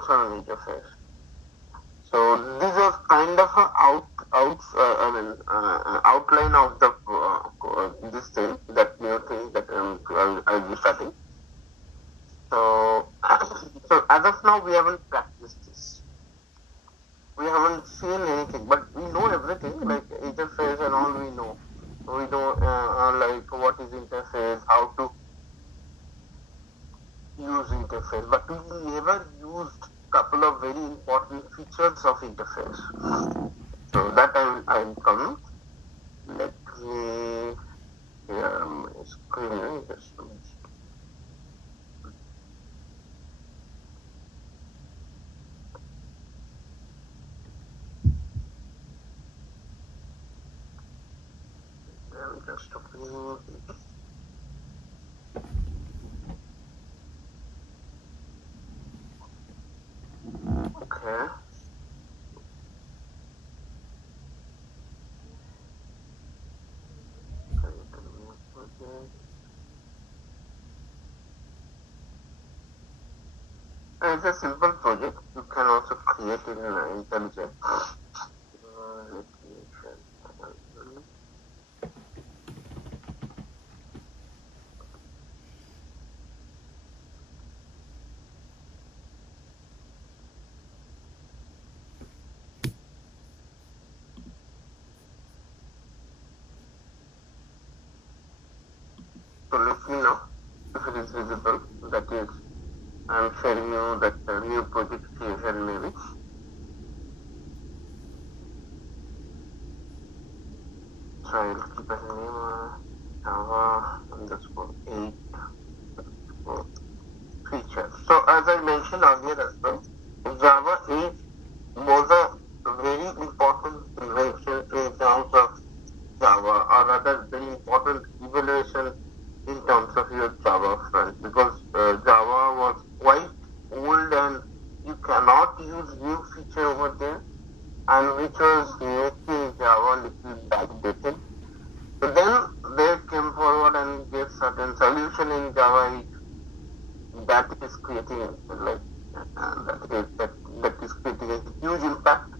functional interface. So this is kind of a outline of the this thing, that new thing that I'll be starting. So so as of now we haven't practiced this. We haven't seen anything, but we know everything like interface and all. We know. We know like what is interface, how to use interface, but we never used couple of very important features of interface. So that I'll come. Let me share my screen. Just a minute. Just a minute. Okay. It's a simple project. You can also create it in IntelliJ. Let me share my screen. So let me know if it is visible. That is, I'm sharing you that new project creation maybe. So I'll keep as a name Java _8 feature. So as I mentioned earlier as well, Java 8 was a very important invention in terms of Java, or rather very important evaluation in terms of your Java front, because Java was quite old and you cannot use new feature over there, and which was making Java a little backdated. So then they came forward and gave certain solution in Java 8 that is creating like that is creating a huge impact,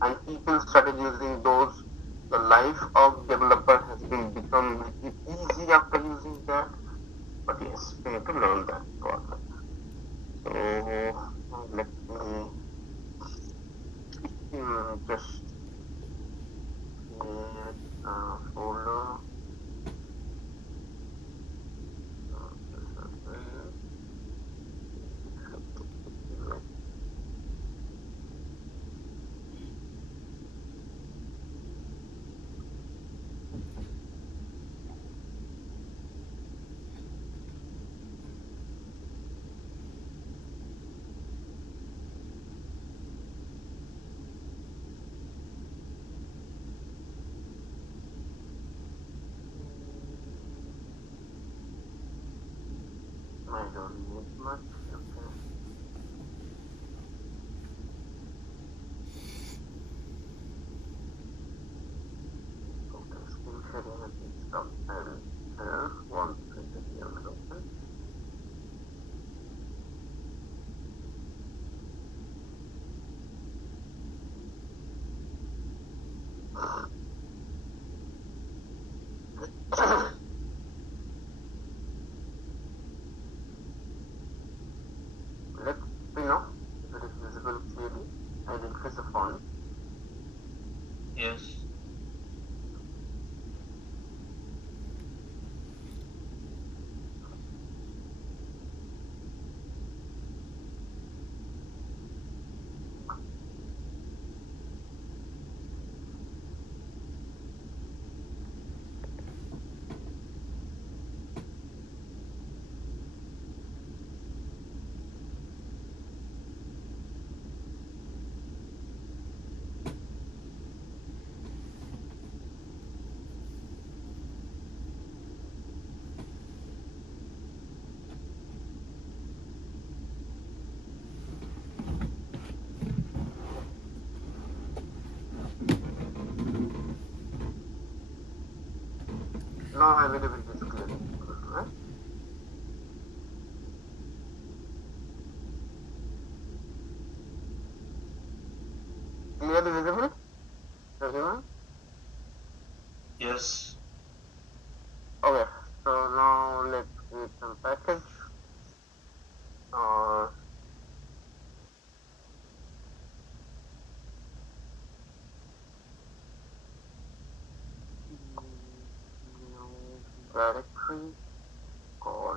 and people started using those. The life of developer has been become easy after using that, but yes, we need to learn that part. So let me just create a folder. I don't need much. Okay. Okay, screen sharing has been stopped. And here, one printed here will open. Let me know if it is visible clearly. I'll increase the font. Yes. Now I believe it is clearly visible, right? directory called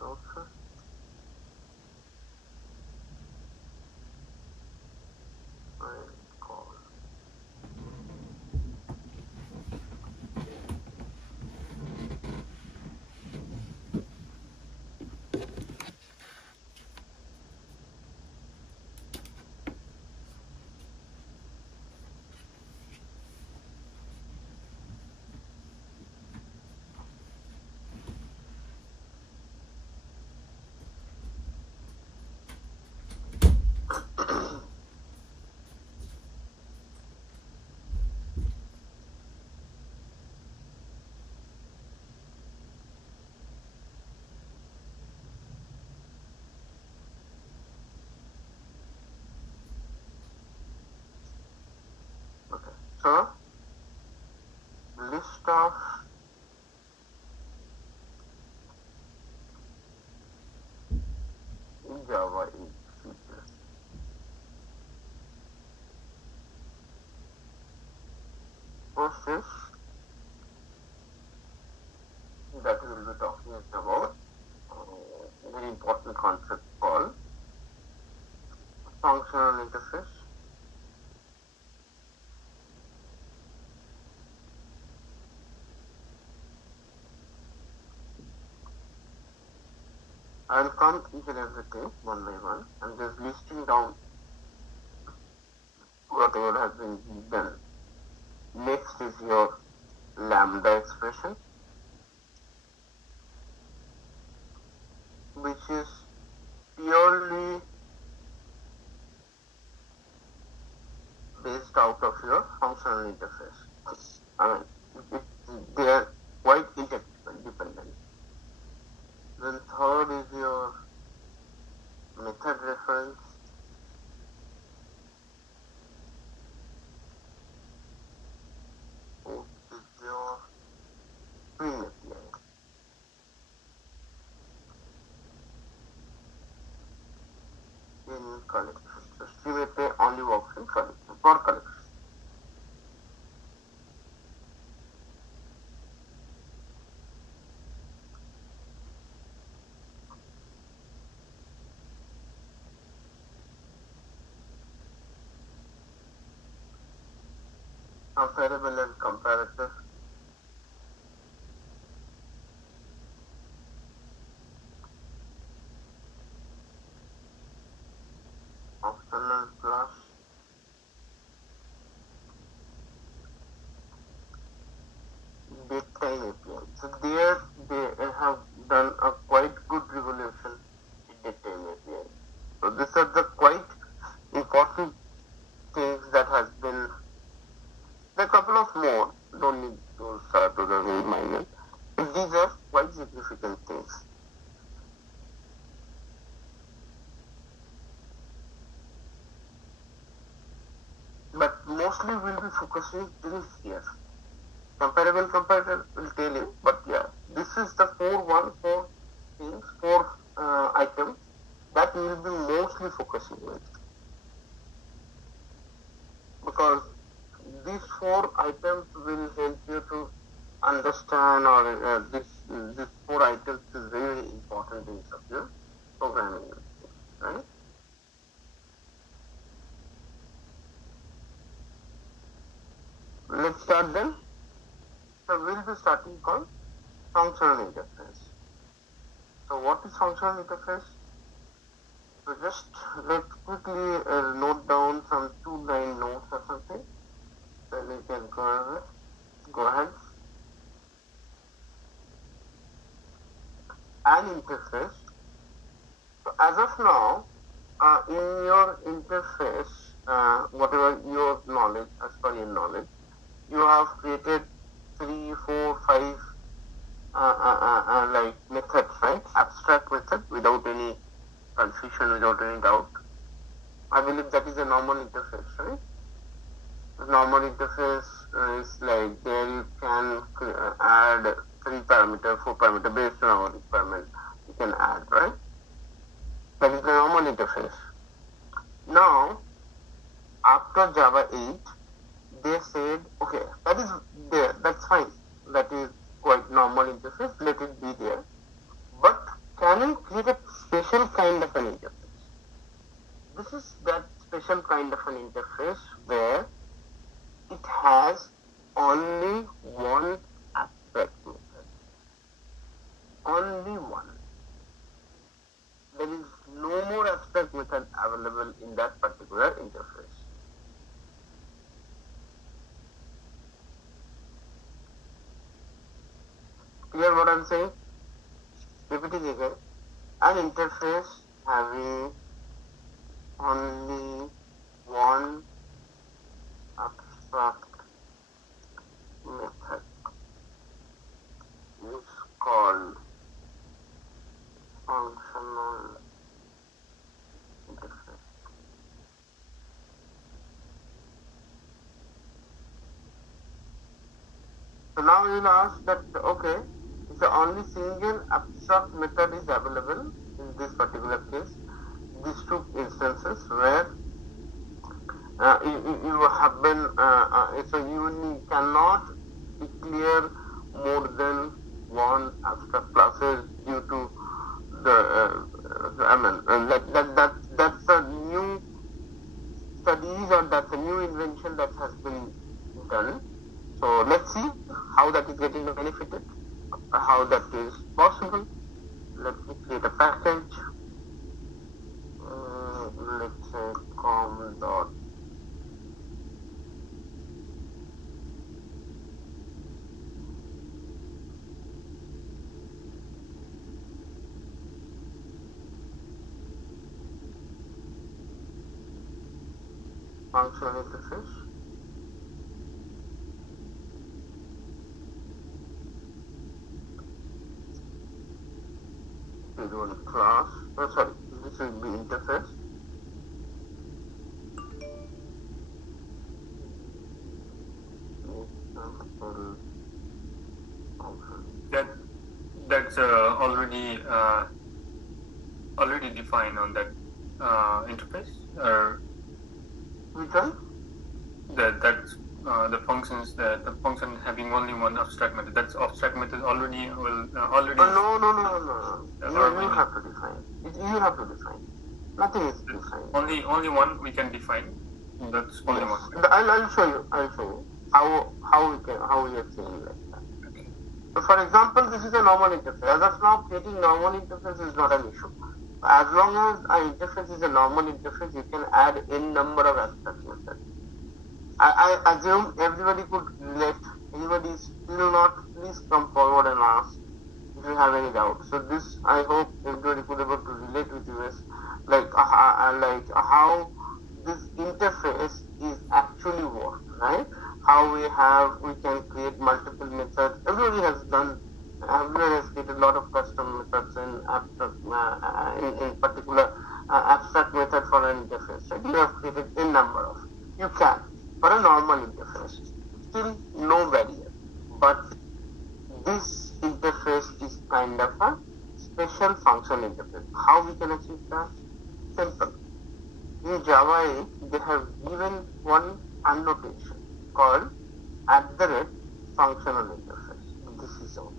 resources file called okay. So list of Java 8 features. First is that we will be talking about a very important concept called functional interface. I'll come each and everything one by one. I'm just listing down whatever has been done. Next is your lambda expression, which is purely based out of your functional interface. I mean, they are quite interdependent. Then third is your method reference. Fourth is your stream API. In collection. So stream API only works in collection for collection. Comparable and comparative. Optional class. Datetime API. So there they have done a quite good revolution in datetime API. So these are the quite important things that has been. There are a couple of more. Don't need those are very minor. But these are quite significant things. But mostly we'll be focusing things here. Comparable comparator will tell you, but yeah, this is the four things, four items that we will be mostly focusing with. Because these four items will help you to understand, or these four items is very important in your programming, right? Let's start then. So we'll be starting called functional interface. So what is functional interface? So just let's quickly note down some 2-line notes or something. Then we can go ahead. An interface. So as of now, in your interface, whatever your knowledge, as per your knowledge, you have created 3, 4, 5 like methods, right? Abstract method without any confusion, without any doubt. I believe that is a normal interface, right? The normal interface is like there you can add 3 parameter, 4 parameter based on our requirement. You can add, right? That is the normal interface. Now, after Java 8, they said, okay, that is there, that's fine. That is quite normal interface, let it be there. But can we create a special kind of an interface? This is that special kind of an interface where it has only one abstract method. Only one. There is no more abstract method available in that particular interface. Clear what I'm saying? Repeating again. An interface having only one abstract method is called functional interface. So now you will ask that, okay, if the only single abstract method is available in this particular case, these two instances where you have been, so you cannot declare more than one abstract classes due to the, I mean, that's a new studies or that's a new invention that has been done. So let's see how that is getting benefited, how that is possible. Let me create a package. Let's say com dot functional interface. Is one class. Oh, sorry, this will be interface. That's already defined on that interface, or Which one? that's the functions, the function having only one abstract method. That's abstract method already already. No. You have to define. You have to define. Nothing is defined. Only one we can define. That's only Yes. one. I'll show you. How we are saying like that. Okay. So for example, this is a normal interface. As of now, creating normal interface is not an issue. As long as our interface is a normal interface, you can add n number of abstract methods. I assume everybody could relate. Anybody is still not, please come forward and ask if you have any doubt. So this, I hope everybody could able to relate with you is like how this interface is actually work, right? How we can create multiple methods. Everybody has done. Everybody has created a lot of custom methods in abstract, in particular abstract method for an interface. Right? You have created a number of. You can for a normal interface. Still no barrier, but this interface is kind of a special function interface. How we can achieve that? Simple. In Java 8, they have given one annotation called @functional interface. This is all.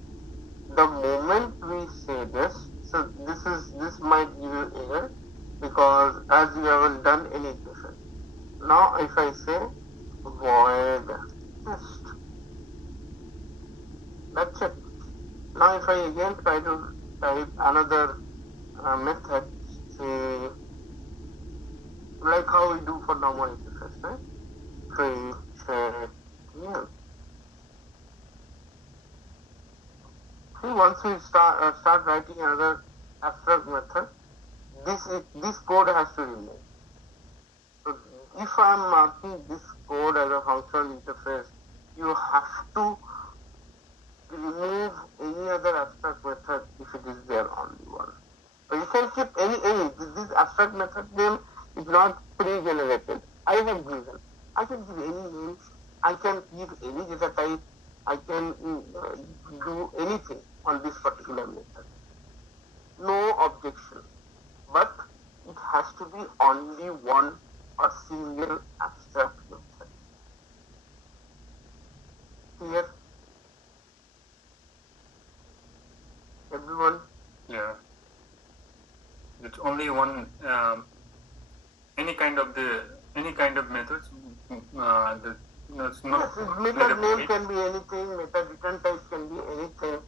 The moment we say this, so this might give you error because as you haven't done any interface. Now if I say void test, that's it. Now if I again try to type another method, say like how we do for normal interface, right? Print, check, yeah. See, once we start writing another abstract method, this code has to remain. So if I'm marking this code as a functional interface, you have to remove any other abstract method if it is there only one. So you can keep any. This abstract method name is not pre-generated. I have given. I can give any name. I can give any data type. I can do anything on this particular method. No objection. But it has to be only one or single abstract method. Everyone? Yeah. It's only one. Any kind of methods. That's not. Yes, method name can be anything, method return type can be anything.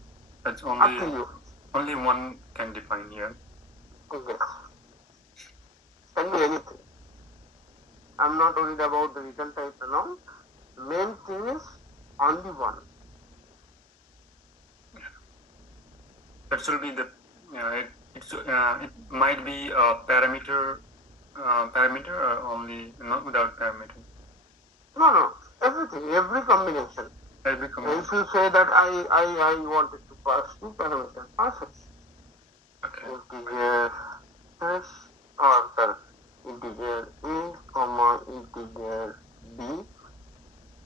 That's Up to you. only one can define here. Yes. Can be anything. I'm not worried about the return type and all. Main thing is only one. That should be the. It might be a parameter. Or only not without parameter. No. Everything. Every combination. Every combination. If you say that I wanted to pass two parameters, pass it. Okay. Integer s or sorry, integer a comma integer b.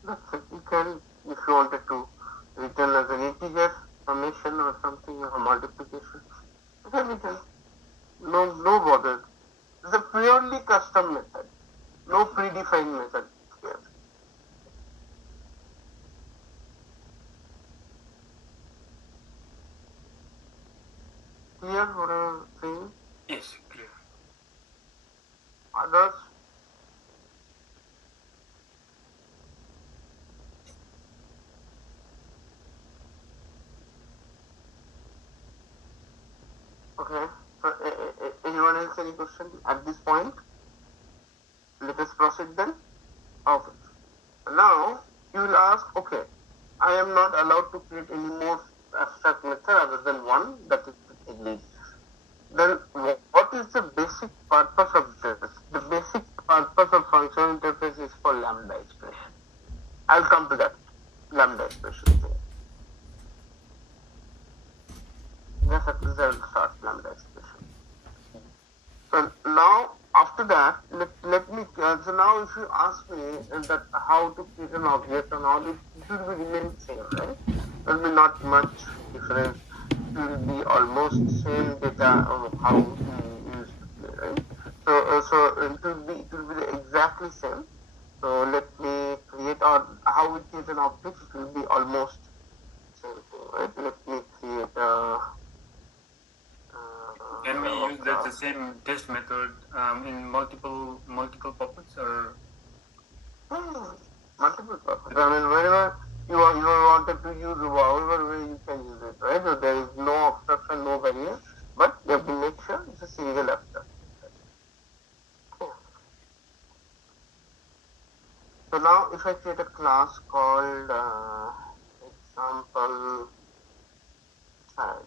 That's it. You can, if you wanted to return as an integer summation or something or multiplication, you can return. No bother. It's a purely custom method. No predefined method here. Clear what I'm saying? Yes, clear. Others? Okay. So, anyone else any question at this point? Let us proceed then. Okay. Now you will ask, okay, I am not allowed to create any more abstract method other than one, that is agreed. Then what is the basic purpose of this? The basic purpose of functional interface is for lambda expression. I'll come to that lambda expression thing. Yes, at least I will start lambda expression. So now after that, let me. So now, if you ask me that how to create an object and all, it will be remain same, right? There will be not much difference. It will be almost same data of how we used to play, right? So it will be exactly same. So let me create, or how we create an object. It will be almost same thing, right? Let me create a. Can we use the same test method in multiple puppets or? Multiple purpose. I mean, whenever you wanted to use, however way you can use it, right? So there is no obstruction, no barrier, but you have to make sure it's a single abstract. Okay. So now, if I create a class called example child,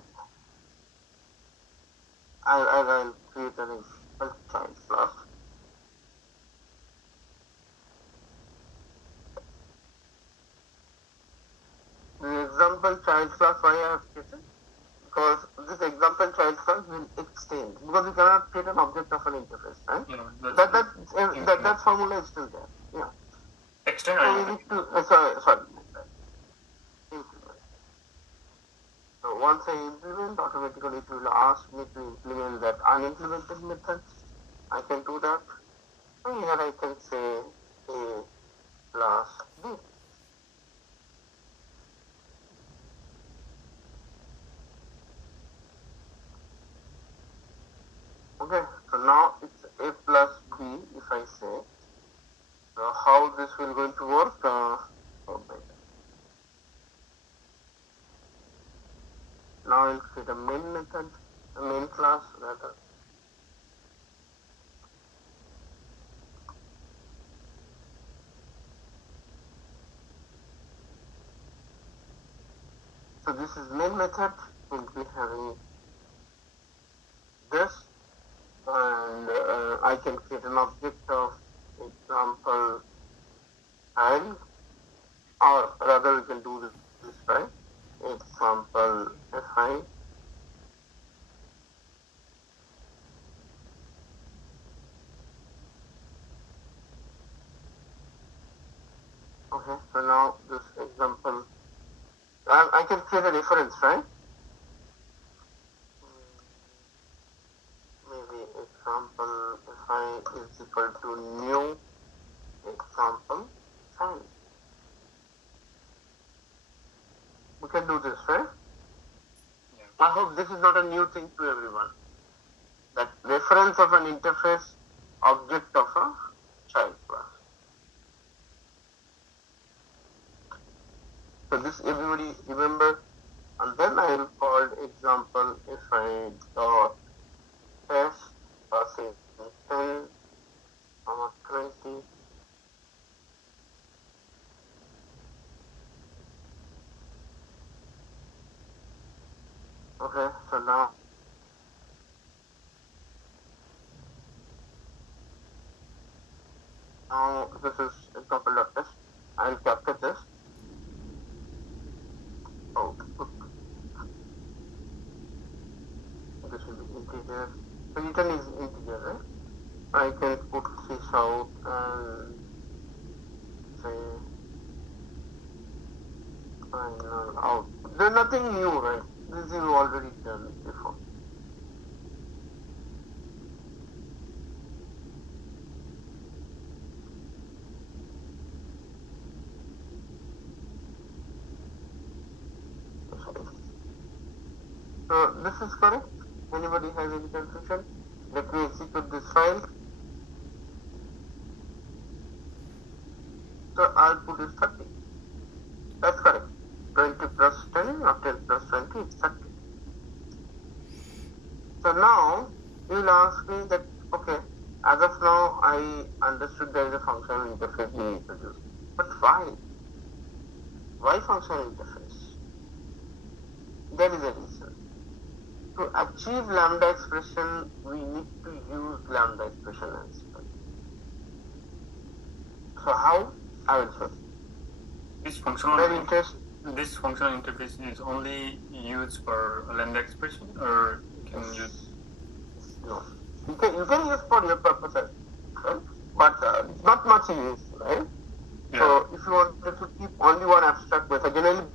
I'll create an example child class. The example child class, why I have created? Because this example child class will extend, because we cannot create an object of an interface, right? Yeah, that formula is still there. Yeah. Extend. So we need to sorry. Implement. So once I implement, automatically it will ask me to implement that unimplemented method. I can do that. And here I can say A plus B. Okay, so now it's A plus B if I say. So how this will going to work? Now I'll create a main method, a main class rather. So this is main method. We'll be having this, and I can create an object of example child, or rather we can do this right. Example fi. Okay, so now this example, I can create a reference, right? Maybe example fi is equal to new example child. We can do this, right? Yeah. I hope this is not a new thing to everyone. That reference of an interface object of a child class. So this everybody remember, and then I will call example if I dot test passing 10, 20. Okay, so now this is example dot test. I will capture this. Oh, this will be integer. So return is integer, right? I can put this out and say final out. There's nothing new, right? This is already done before. So this is correct. Anybody has any confusion? Let me execute this file. So output is 30. That's correct. 20 plus 10 or 10 plus 20 is 30. So now you will ask me that, okay, as of now I understood there is a functional interface being introduced. But why? Why functional interface? There is a reason. To achieve lambda expression, we need to use lambda expression as well. So how? I will show you. This functional interface is only used for lambda expression, or you can use? No. You can use for your purposes, right? But not much use, right? Yeah. So if you wanted to keep only one abstract method, generally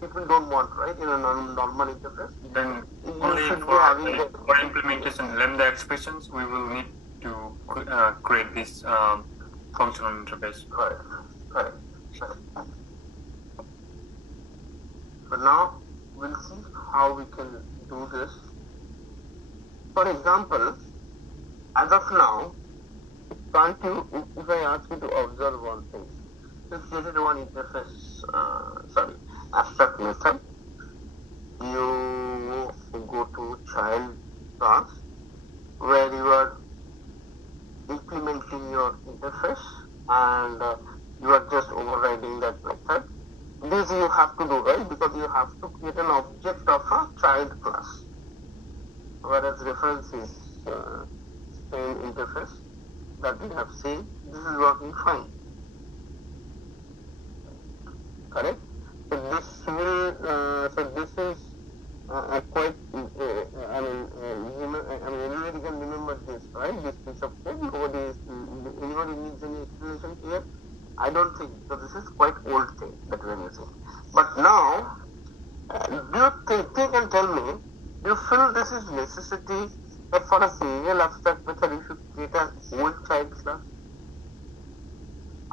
people don't want, right, in a normal interface. Then You only should be for, having for implementation lambda expressions, we will need to create this functional interface. Correct. So now we'll see how we can do this. For example, as of now, can't you, if I ask you to observe one thing, just created one interface, abstract method. You go to child class where you are implementing your interface and you are just overriding that method. This you have to do, right? Because you have to create an object of a child class, whereas reference is same interface that we have seen. This is working fine. Correct? So this will, this is quite, anybody can remember this, right? This piece of code. Anybody needs any explanation here? I don't think, so this is quite old thing that we are using. But now, do you think and tell me, do you feel this is necessity that for a single abstract method you should create a whole child class?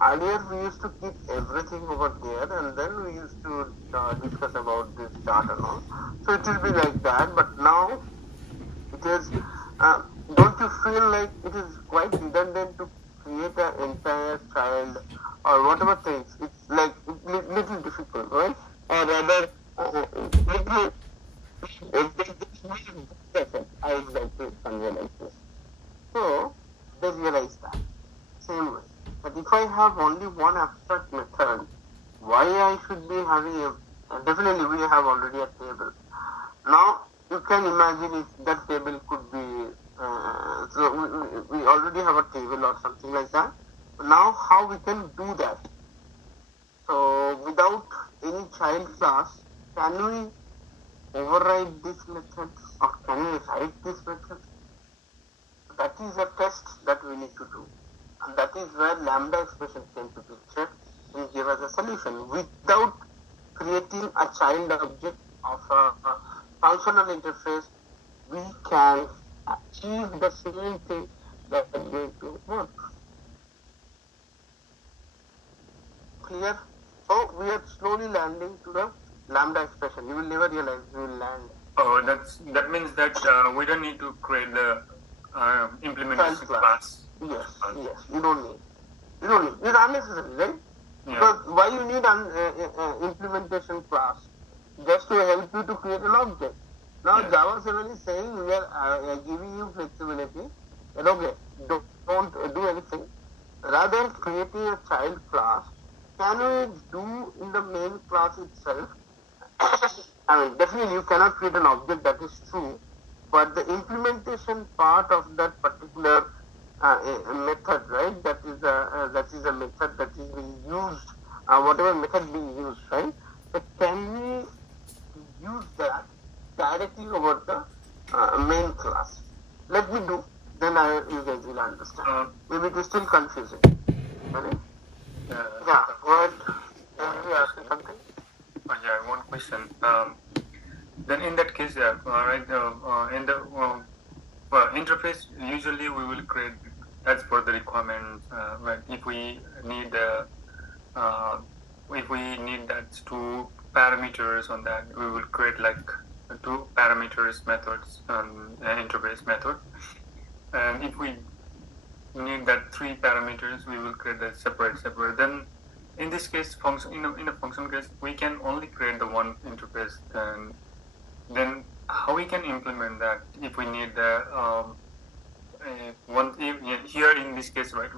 Earlier we used to keep everything over there and then we used to discuss about this chart and all. So it will be like that, but now it is, don't you feel like it is quite redundant to create an entire child or whatever things? It's like little difficult, right? Or rather, little, I would like to convey like this. So they realize that same way. But if I have only one abstract method, why I should be having definitely we have already a table. Now you can imagine if that table could be, so we already have a table or something like that. Now how we can do that? So without any child class, can we override this method or can we write this method? That is a test that we need to do. And that is where lambda expression came to picture and give us a solution. Without creating a child object of a functional interface, we can achieve the same thing that is going to work. Clear? So we are slowly landing to the lambda expression. You will never realize you will land. Oh, that means that we don't need to create the implementation class. Yes, yes. You don't need. It's unnecessary, right? Yeah. Because why you need implementation class? Just to help you to create an object. Now Yeah. Java 7 is saying we are giving you flexibility. And okay, don't do anything. Rather creating a child class, can we do in the main class itself? I mean, definitely you cannot create an object, that is true, but the implementation part of that particular method, right? That is a method that is being used, whatever method being used, right? So can we use that directly over the main class? Let me do, then you guys will understand. Maybe it is still confusing. Right? Yeah. What? Can we ask you something? Yeah, one question. Then in that case, yeah, right, in the interface, usually we will create as per the requirements. Like if we need that two parameters on that, we will create like two parameters methods on interface method. And if we need that three parameters, we will create that separate. Then in this case, function in a function case, we can only create the one interface. And then how we can implement that if we need the here in this case, right?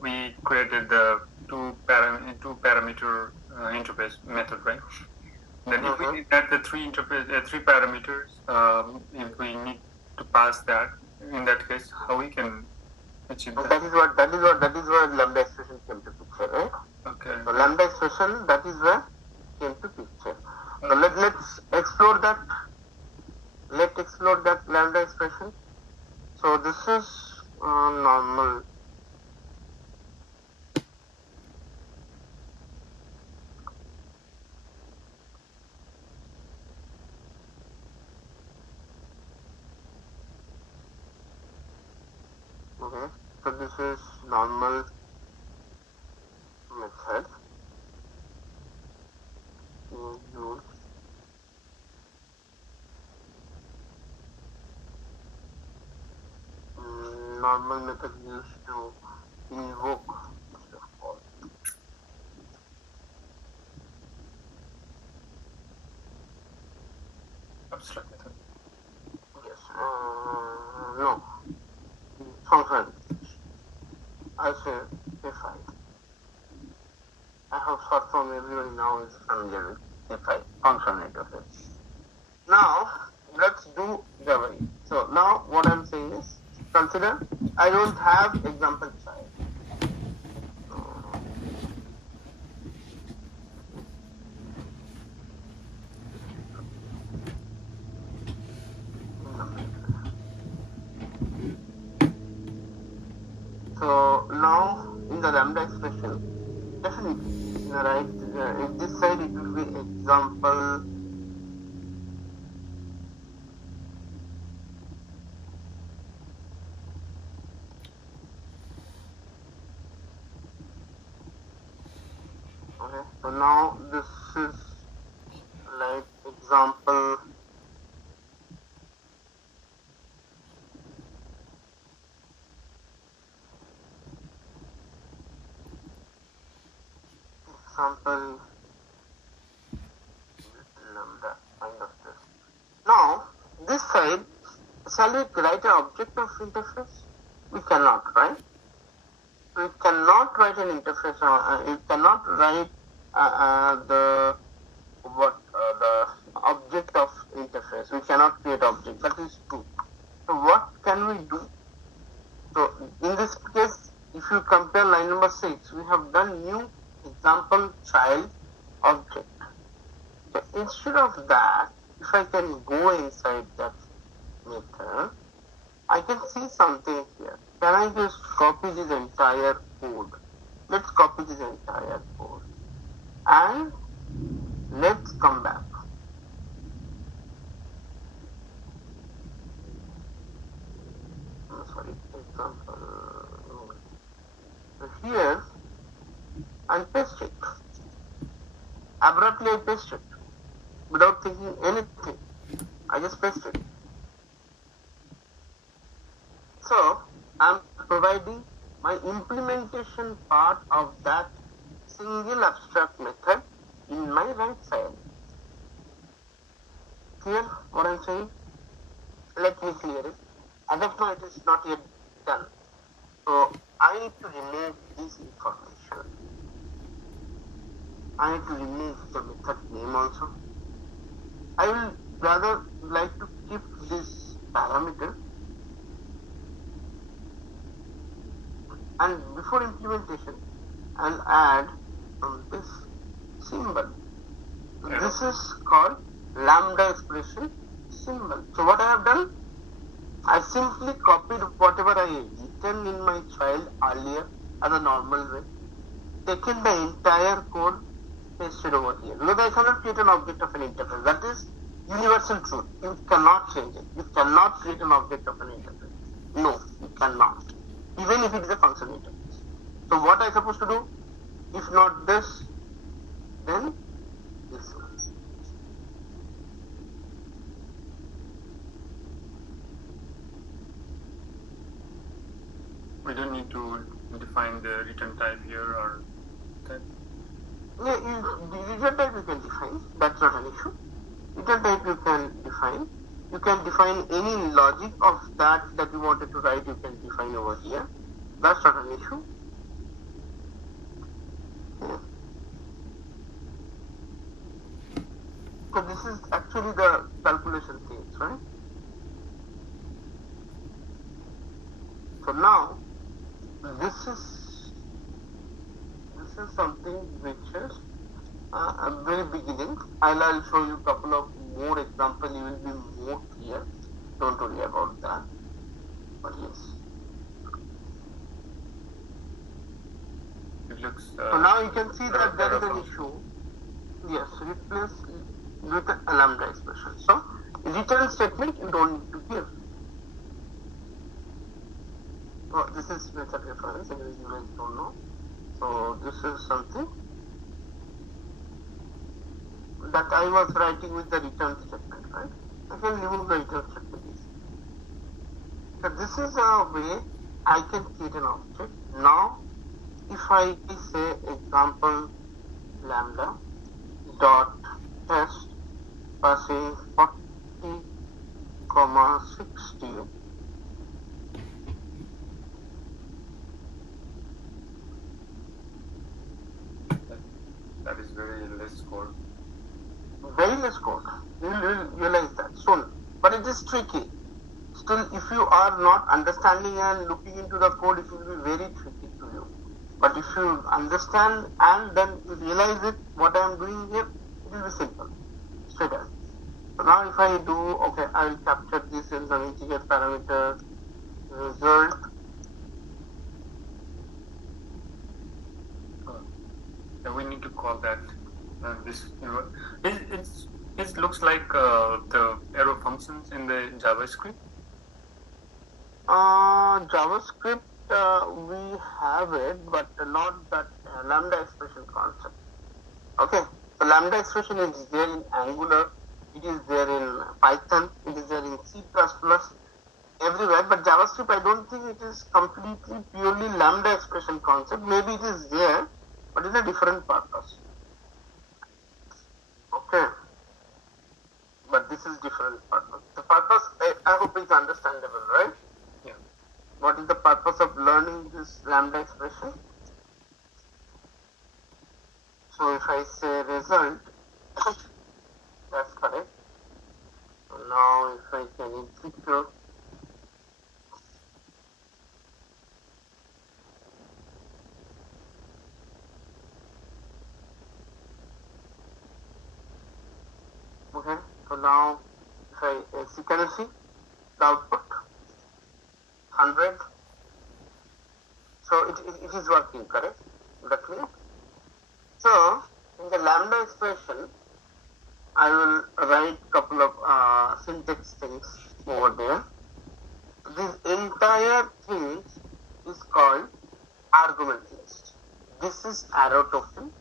We created the two parameter interface method, right? Then if we need that the three parameters, if we need to pass that, in that case, how we can achieve that? That is where lambda expression came to picture, right? Okay. So lambda expression, that is where came to picture. So let's explore that. Let's explore that lambda expression. So this is normal. Okay, so this is normal method. Use normal method used to invoke instead of call. Abstract method. Yes. No. Function. I say if I have short form everybody now is familiar with if function interface. Now let's do Java. So now what I'm saying is, consider I don't have example child. So now in the lambda expression, definitely, right? In this side it will be example. Okay, so now this is like example. Example lambda kind of this. Now this side, shall we write an object of interface? We cannot, right? We cannot write an interface. You cannot write the object of interface. We cannot create object. That is true. So what can we do? So in this case, if you compare line number 6, we have done new example child object. So instead of that, if I can go inside that method, I can see something here. Can I just copy this entire code? Let's copy this entire code and let's come back. Sorry, example. So here and paste it. Abrupt Directly I paste it without thinking anything. I just paste it. So I'm providing my implementation part of that single abstract method in my right side. Clear what I'm saying? Let me clear it. As of now, it is not yet done. So I need to remove this information. I need to remove the method name also. I will rather like to keep this parameter, and before implementation I'll add this symbol. This is called lambda expression symbol. So what I have done, I simply copied whatever I written in my child earlier as a normal way, taken the entire code, pasted over here. Because I cannot create an object of an interface. That is universal truth. You cannot change it. You cannot create an object of an interface. No, you cannot. Even if it is a function interface. So what I supposed to do? If not this, then this one. We don't need to define the return type here or that. Yeah, the return type you can define. That's not an issue. Return type you can define. You can define any logic of that you wanted to write. You can define over here. That's not an issue. Yeah. So this is actually the calculation things, right? So now this is something which is a very beginning. I'll show you a couple of more examples. You will be more clear. Don't worry about that. But yes. It looks. So now you can see that there is an issue. Yes, replace with a lambda expression. So return statement you don't need to give. So this is method reference, and you guys don't know. So this is something that I was writing with the return statement, right? I can remove the return statement easily. So this is a way I can create an object. Now, if I say example lambda dot test passing 40, 60. That is very less code. Very less code. You will realize that soon. But it is tricky. Still, if you are not understanding and looking into the code, it will be very tricky to you. But if you understand and then you realize it, what I am doing here, it will be simple. Straight as. So now if I do, okay, I will capture this in some integer parameter result. We need to call that this. It looks like the arrow functions in the JavaScript. JavaScript we have it, but not that lambda expression concept. Okay, so lambda expression is there in Angular, it is there in Python, it is there in C++, everywhere. But JavaScript, I don't think it is completely purely lambda expression concept. Maybe it is there, but in a different purpose. Okay, but this is different purpose. The purpose, I hope it's understandable, right? Yeah. What is the purpose of learning this lambda expression? So if I say result, that's correct. So now if I can execute, okay, so now if I you can see the output 100. So it is working, correct? Is that clear? So in the lambda expression, I will write couple of syntax things over there. This entire thing is called argument list. This is arrow token,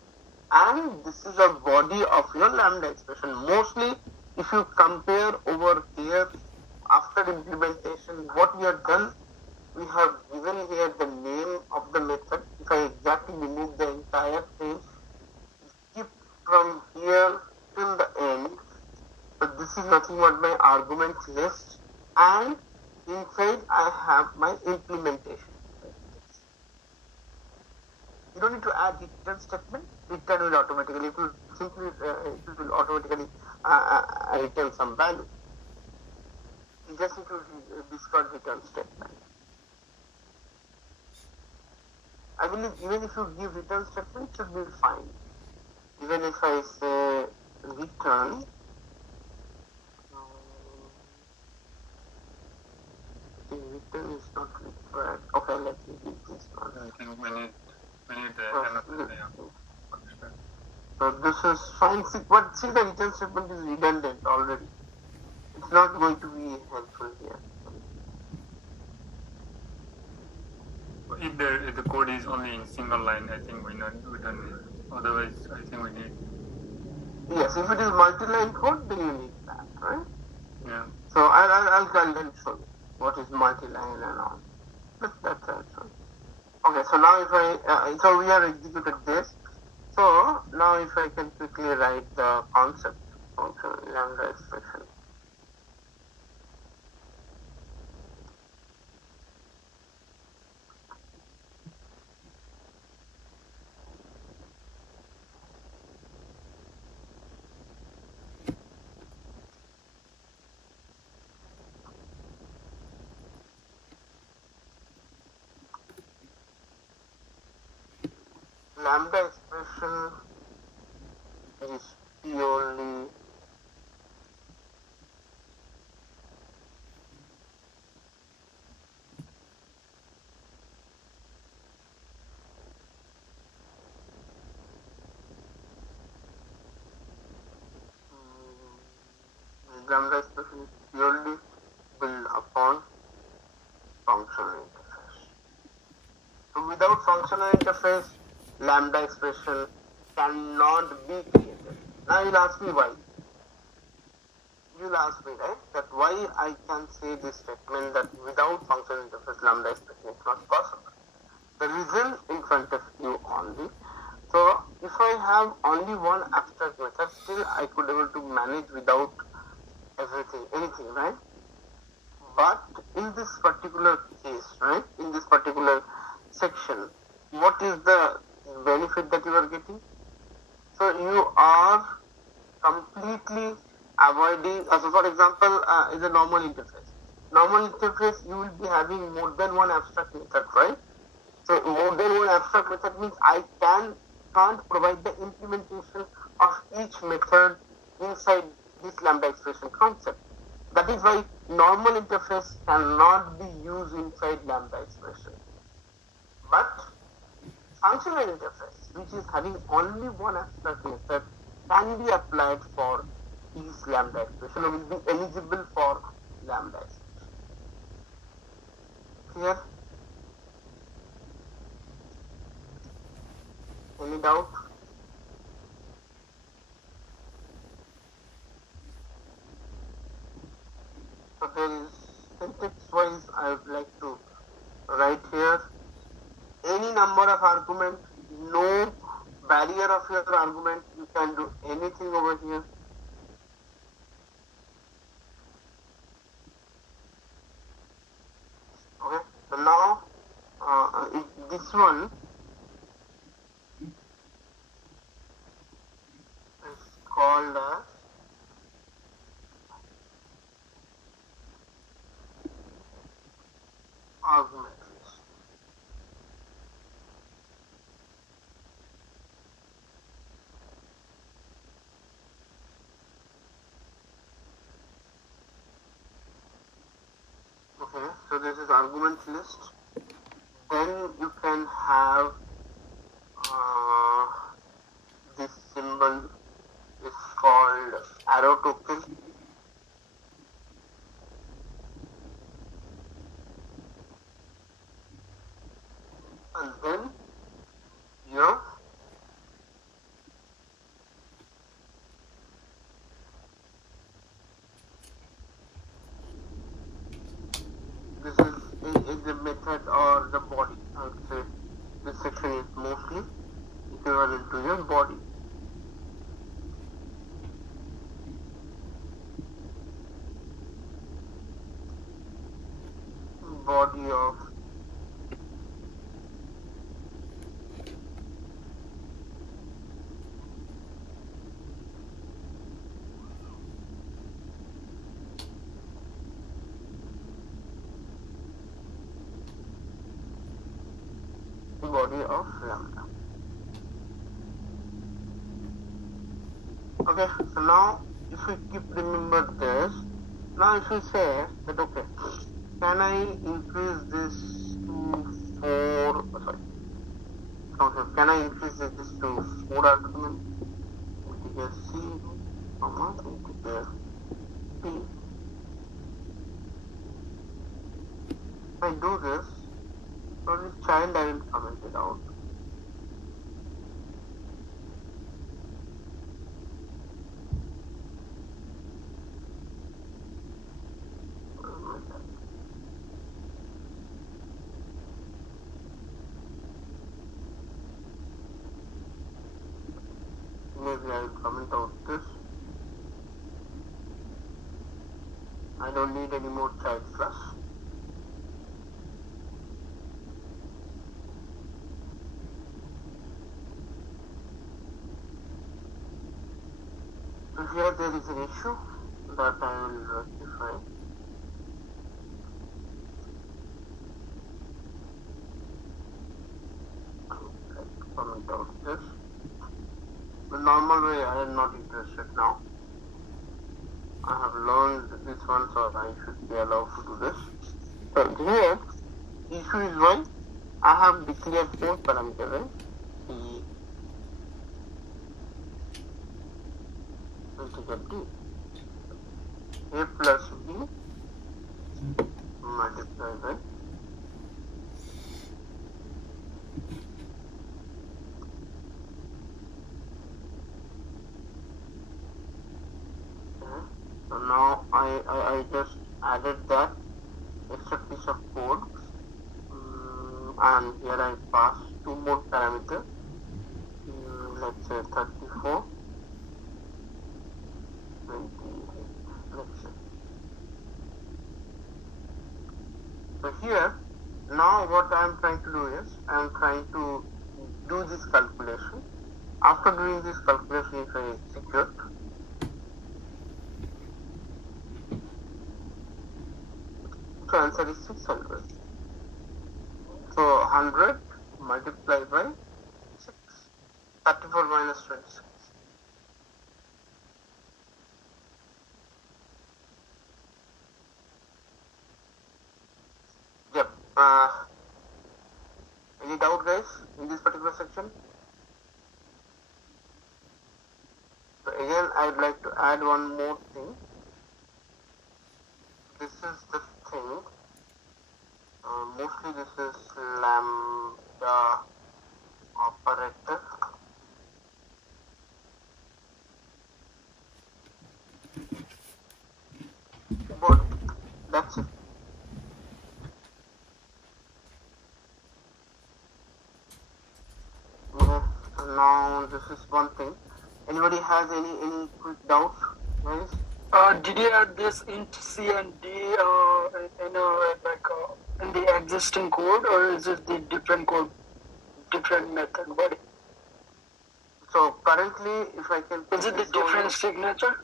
and this is a body body of your lambda expression. Mostly, if you compare over here after implementation, what we have done, we have given here the name of the method. If I exactly remove the entire thing, skip from here till the end. So this is nothing but my argument list, and inside I have my implementation. You don't need to add return statement. Return will automatically, it will simply, it will automatically return some value. You just need to discard return statement. I believe even if you give return statement, it should be fine. Even if I say return, return is not required. Okay, let me give this one. I think we need the So this is fine, but see the return statement is redundant already. It's not going to be helpful here. If the code is only in single line, I think we don't need. Otherwise, I think we need. Yes, if it is multi-line code, then you need that, right? Yeah. So I'll then show you what is multi-line and all. That's actually. Okay, so now if I so we have executed this. So now if I can quickly write the concept function lambda expression. Lambda expression is purely lambda expression is purely built upon functional interface. So without functional interface, lambda expression cannot be created. Now you'll ask me why. You'll ask me, right, that why I can say this statement that without functional interface lambda expression is not possible. The reason in front of you only. So if I have only one abstract method, still I could able to manage without anything, right? But in this particular case, right, in this particular section, what is the benefit that you are getting? So you are completely avoiding, so for example, is a normal interface. Normal interface, you will be having more than one abstract method, right? So more than one abstract method means I can't provide the implementation of each method inside this lambda expression concept. That is why normal interface cannot be used inside lambda expression. But functional interface, which is having only one abstract method, can be applied for each lambda expression or will be eligible for lambda expression. Clear? Any doubt? So there is syntax wise, I would like to write here any number of argument, no barrier of your argument, you can do anything over here. Okay, so now this one is called as argument list. Okay, so this is argument list. Then you can have this symbol is called arrow token. And then your method or the body. I would say this section is mostly equivalent to your body. Body of lambda. Okay, so now if we keep remember this, now if we say that okay, can I increase this to 4, sorry, okay, can I increase this to 4 argument, integer c, comma, integer p. If I do this, only child I will comment it out. Maybe I will comment out this. I don't need any more child class. So here there is an issue that I will rectify. I would like to comment out this. The normal way I am not interested now. I have learned this one, so I should be allowed to do this. So here, issue is why I have declared 4 parameters, right? The integer d, a plus b multiplied by so now I just added that extra piece of code, and here I pass 2 more parameters, let's say 34, 28, let's say. So here, now what I am trying to do is, I am trying to do this calculation. After doing this calculation, if I execute, so answer is 600. So 100 multiplied by 6, 34 minus 26. Yep. Any doubt, guys, in this particular section? So again, I would like to add one more thing. This is the thing. Mostly this is lambda operator. But that's it. Okay, so now this is one thing. Anybody has any quick doubts, guys? Did you add this int c and d in the existing code, or is it the different code, different method? What? So currently, if I can, is it the different signature?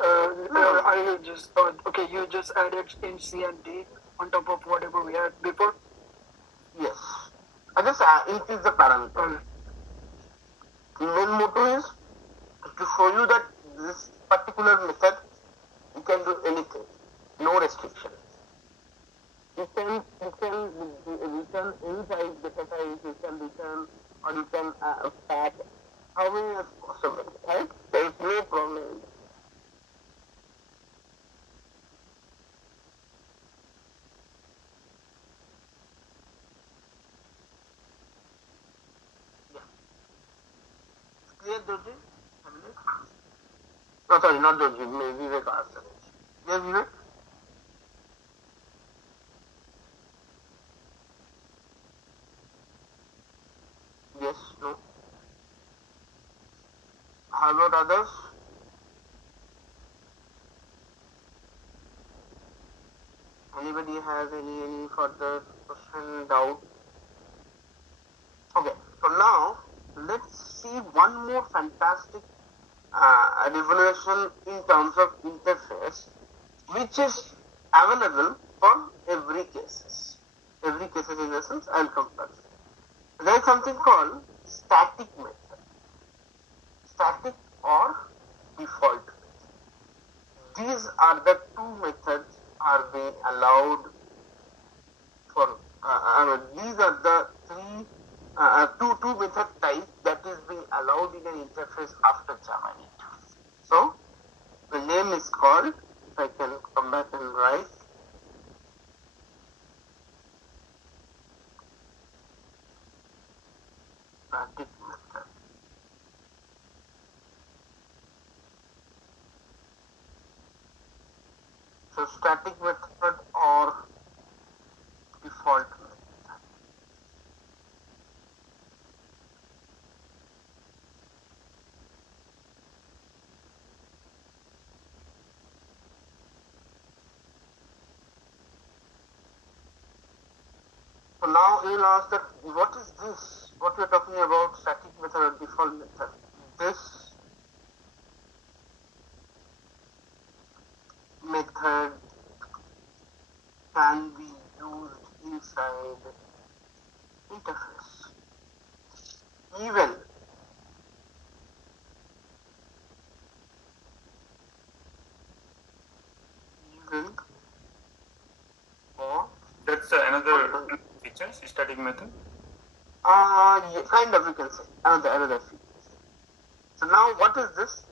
Or are you just okay? You just added int c and d on top of whatever we had before. Yes, I just increase the parameter. The main motto is to show you that this particular method, you can do anything, no restriction. You can return any size, data size, you can return, or you can pack how many as possible, right? There is no problem. Yeah. Clear, Doji? No, sorry, not Doji, Vivek asked. Yes, Vivek? How about others? Anybody has any further question, doubt? Okay, so now let's see one more fantastic revolution in terms of interface, which is available for every cases. Every cases in the sense I'll come back. There is something called static method, static or default method. These are the two methods are being allowed for. These are the two method types that is being allowed in an interface after Java 8. So the name is called, if I can come back and write, static method. So static method or default method. So now you will ask that what is this? What we are talking about, static method or default method? This method can be used inside interface. Even for That's another feature, static method. yeah, kind of, you can say another feature. So now what is this?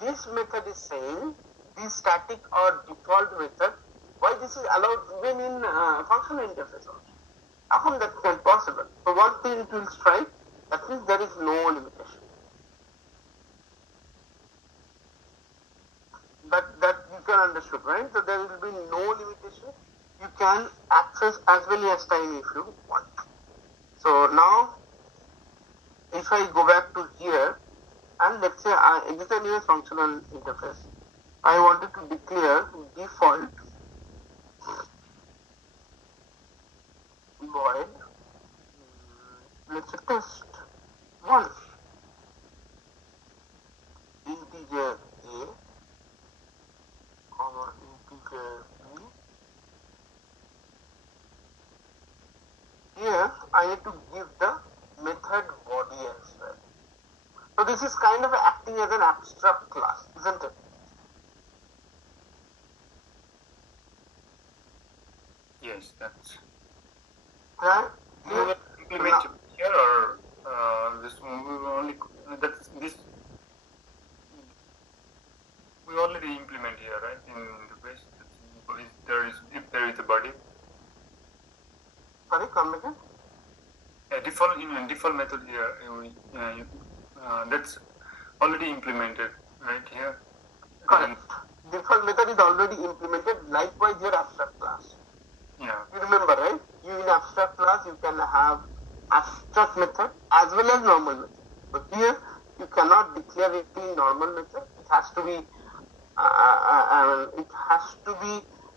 This method is saying this static or default method. Why this is allowed even in functional interface also? How come that can possible? So one thing it will strike, that means there is no limitation. That you can understood, right? So there will be no limitation. You can access as many as time if you want. So now, if I go back to here, and let's say this is a new functional interface. I wanted to declare default void, let's say test 1, integer a, comma integer b. Here I need to give the method body as well. So this is kind of acting as an abstract class, isn't it? Yes, that's. Right? We will implement here, or this we will only that's this we already implement here, right? In interface, if there is a body. Sorry, come again. Default in default method here, that's already implemented right here. Correct. Default method is already implemented. Likewise, your abstract class. Yeah. You remember, right? You in abstract class you can have abstract method as well as normal method. But here you cannot declare it in normal method. It has to be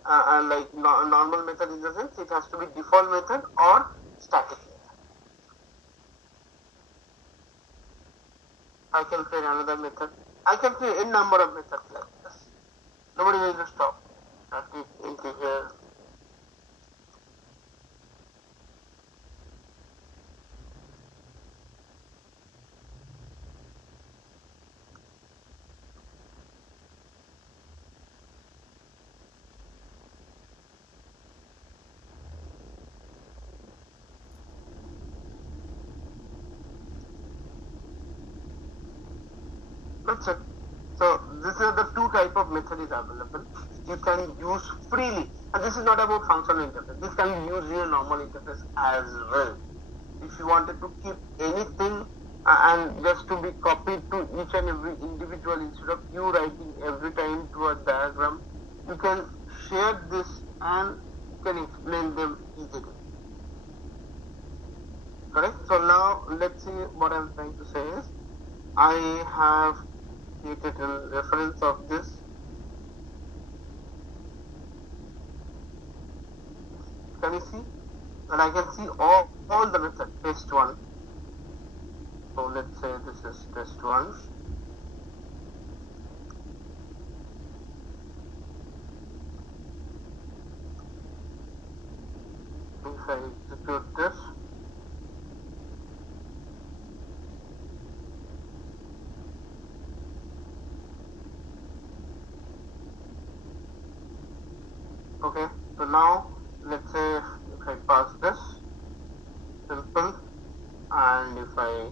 like normal method in the sense it has to be default method or static method. I can create another method. I can create a number of methods like this. Nobody will just stop. Static integer. That's it. So these are the two type of method is available. You can use freely, and this is not about functional interface. This can be used in a normal interface as well. If you wanted to keep anything and just to be copied to each and every individual instead of you writing every time to a diagram, you can share this and you can explain them easily. Correct? So now let's see what I'm trying to say is I have created in reference of this. Can you see? And I can see all the method test one. So let's say this is test one. If I execute this, okay, so now let's say if I pass this simple, and if I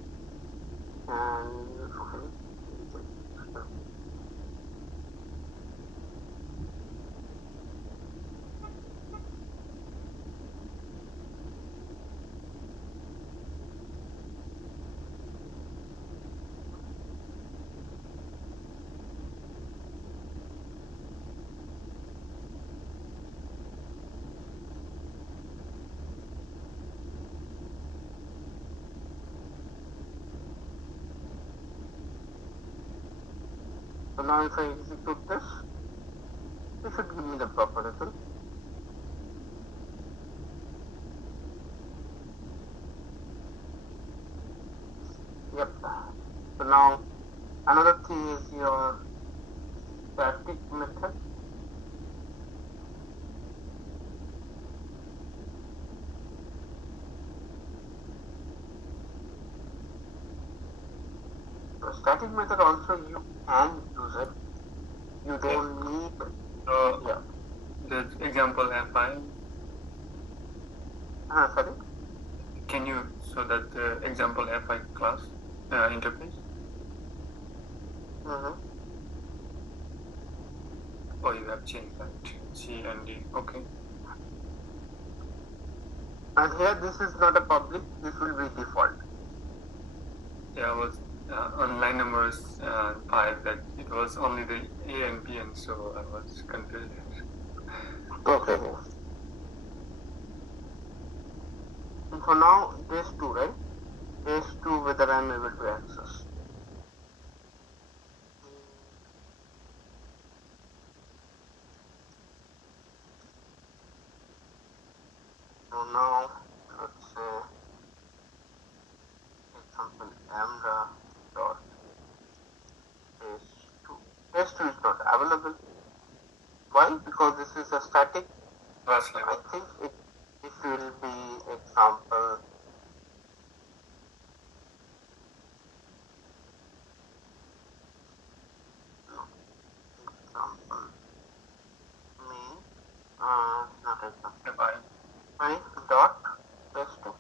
so now if I execute this, it should give me the proper result. Yep. So now another thing is your static method. So static method also you can use it. You don't need. Yeah. The example FI. Sorry. Can you show that the example FI class interface? Oh, you have changed that C and D. Okay. And here this is not a public. This will be default. Yeah, I was on line number 5 that it was only the A and B, and so I was confused. Okay. And so now this two, right? This two whether I am able to access. So now let's say example lambda dot test2. Test2 is not available. Why? Because this is a static. I think it will be example. No, example main. Not example. Main dot test2.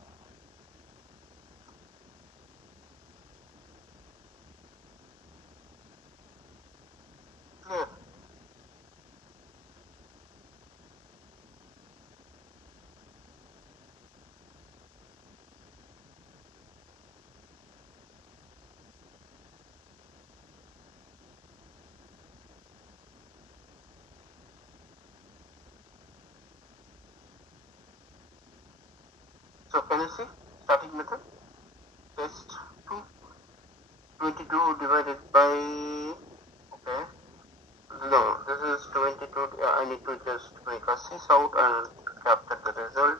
Clear. So can you see static method? Test 2, 22 divided by, okay, no, this is 22, I need to just make a sys out and capture the result.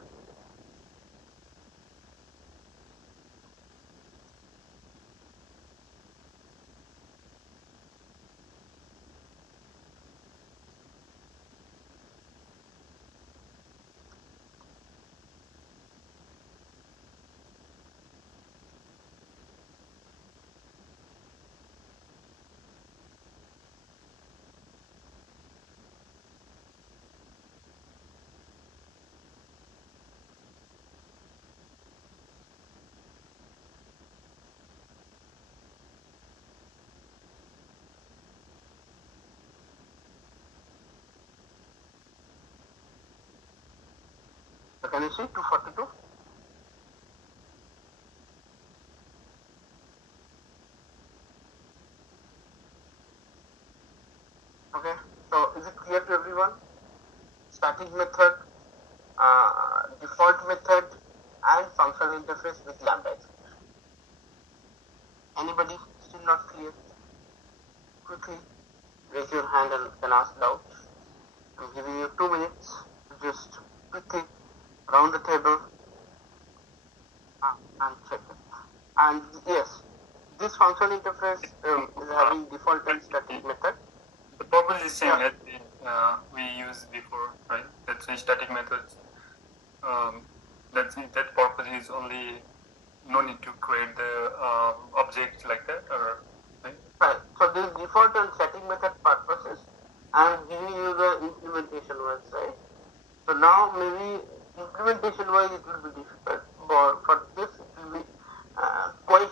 So can you see 242? Okay, so is it clear to everyone? Static method, default method, and functional interface with lambda execution. Anybody still not clear? quickly raise your hand and can ask doubts. I'm giving you 2 minutes to just quickly round the table and check it. And yes, this function interface is having default and static method. The purpose is same Yeah. as we used before, right? That's the static methods. That purpose is only no need to create the objects like that, or right? Right. So this default and static method purposes, I'm giving you the implementation ones, right? So now maybe implementation wise it will be difficult, but for this it will be quite.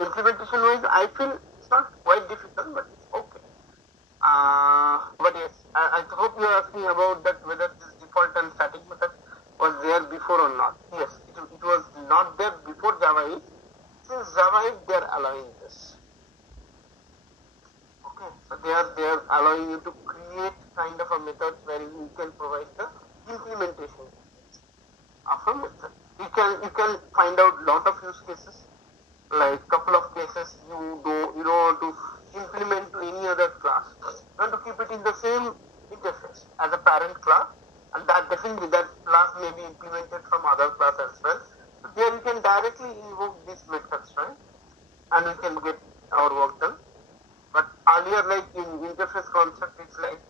Implementation wise I feel it's not quite difficult, but it's okay. But yes, I hope you are asking about that whether this default and static method was there before or not. Yes, it was not there before Java 8. Since Java 8, they are allowing this. Okay, so they are allowing you to create kind of a method where you can provide the implementation of a method. You can find out lot of use cases, like couple of cases you don't want to implement to any other class. You want to keep it in the same interface as a parent class, and that definitely that class may be implemented from other class as well. So there you can directly invoke these methods, right? And we can get our work done. But earlier, like in interface concept, it's like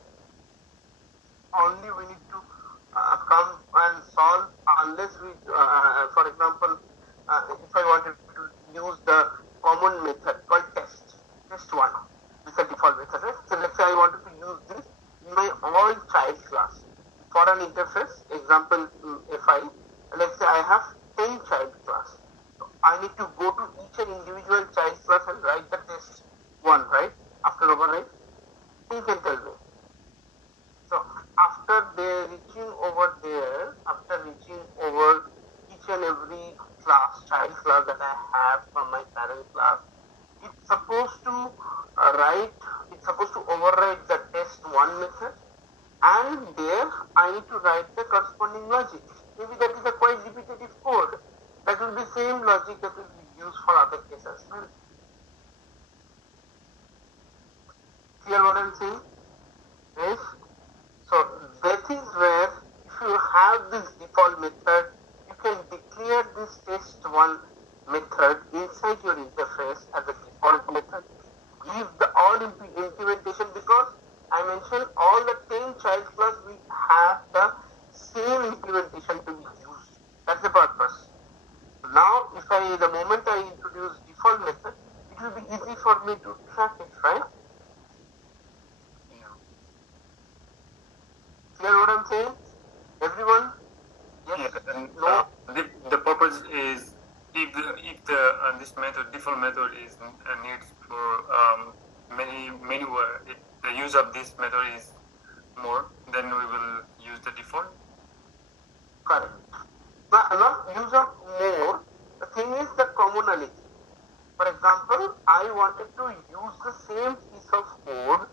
only we need to come and solve unless we, for example, if I wanted to use the common method called test one, this is a default method, right? So let's say I wanted to use this in my all child class for an interface, example FI, let's say I have 10 child class. So I need to go to each and individual child class and write the test one, right? After override, you can tell me. So after they reaching over there, after reaching over each and every class, child class that I have from my parent class, it's supposed to override the test one method, and there I need to write the corresponding logic. Maybe that is a quite repetitive code. That will be same logic that will be used for other cases. Clear what I'm saying? Yes. So that is where if you have this default method, you can declare this test one method inside your interface as a default method. Give the all implementation, because I mentioned all the 10 child class we have the same implementation to be used. That's the purpose. Now the moment I introduce default method, it will be easy for me to track it, right? Clear what I'm saying? Everyone? Yes. Yeah, and no? the purpose is if this method default method is needs for many if the use of this method is more, then we will use the default. Correct. But not use of more. The thing is the commonality. For example, I wanted to use the same piece of code,